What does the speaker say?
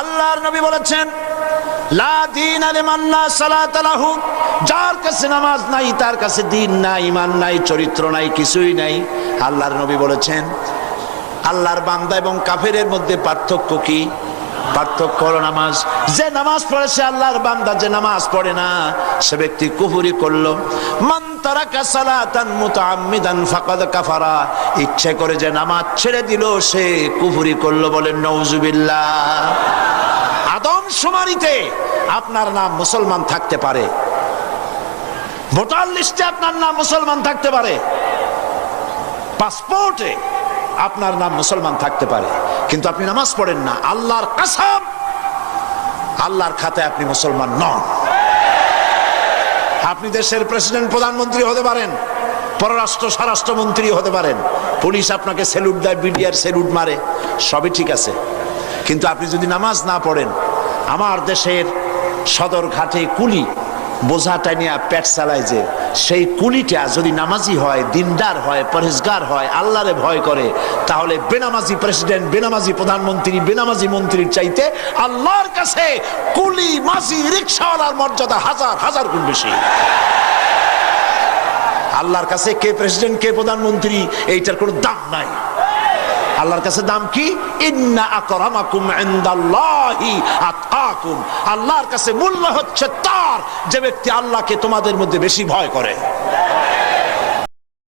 আল্লাহর নবী বলেছেন লা দীনা লিমান লা সালাতা লাহু, যার কাছে নামাজ নাই তার কাছে দ্বীন নাই, ঈমান নাই, চরিত্র নাই, কিছুই নাই। আল্লাহর নবী বলেছেন আল্লাহর বান্দা এবং কাফেরের মধ্যে পার্থক্য কি? পার্থক্য হলো নামাজ। যে নামাজ পড়ে সে আল্লাহর বান্দা, যে নামাজ পড়ে না সে ব্যক্তি কুফরি করলো। মান তারাকা সালাতান মুতাআম্মিদান ফাকাদ কাফারা, ইচ্ছে করে যে নামাজ ছেড়ে দিল সে কুফরি করলো। বলেন নাউজুবিল্লাহ। আদমশুমারিতে আপনার নাম মুসলমান থাকতে পারে, ভোটার লিস্টে আপনার নাম মুসলমান থাকতে পারে, পাসপোর্টে আপনার নাম মুসলমান থাকতে পারে, কিন্তু আপনি নামাজ পড়েন না। আল্লাহর কসম, আল্লাহর খাতায় আপনি মুসলমান নন। আপনি দেশের প্রেসিডেন্ট, প্রধানমন্ত্রী হতে পারেন, পররাষ্ট্র স্বরাষ্ট্রমন্ত্রী হতে পারেন, পুলিশ আপনাকে স্যালুট দেয়, বিডিআর স্যালুট মারে, সবই ঠিক আছে, কিন্তু আপনি যদি নামাজ না পড়েন, আমার দেশের সদর ঘাটে কুলি বোঝাটা নিয়ে পেট চালায়, যে সেই কুলিটা যদি নামাজি হয়, দিনদার হয়, পরহেজগার হয়, আল্লাহরে ভয় করে, তাহলে বেনামাজি প্রেসিডেন্ট, বেনামাজি প্রধানমন্ত্রী, বেনামাজি মন্ত্রীর চাইতে আল্লাহর কাছে কুলি, মাঝি, রিকশাওয়ালার মর্যাদা হাজার হাজার গুণ বেশি। আল্লাহর কাছে কে প্রেসিডেন্ট, কে প্রধানমন্ত্রী, এইটার কোনো দাম নাই। আল্লাহর কাছে দাম কি? ইন্না আকরামাকুম ইনদাল্লাহি আতকাকুম। আল্লাহর কাছে মূল্য হচ্ছে তার যে ব্যক্তি আল্লাহকে তোমাদের মধ্যে বেশি ভয় করে।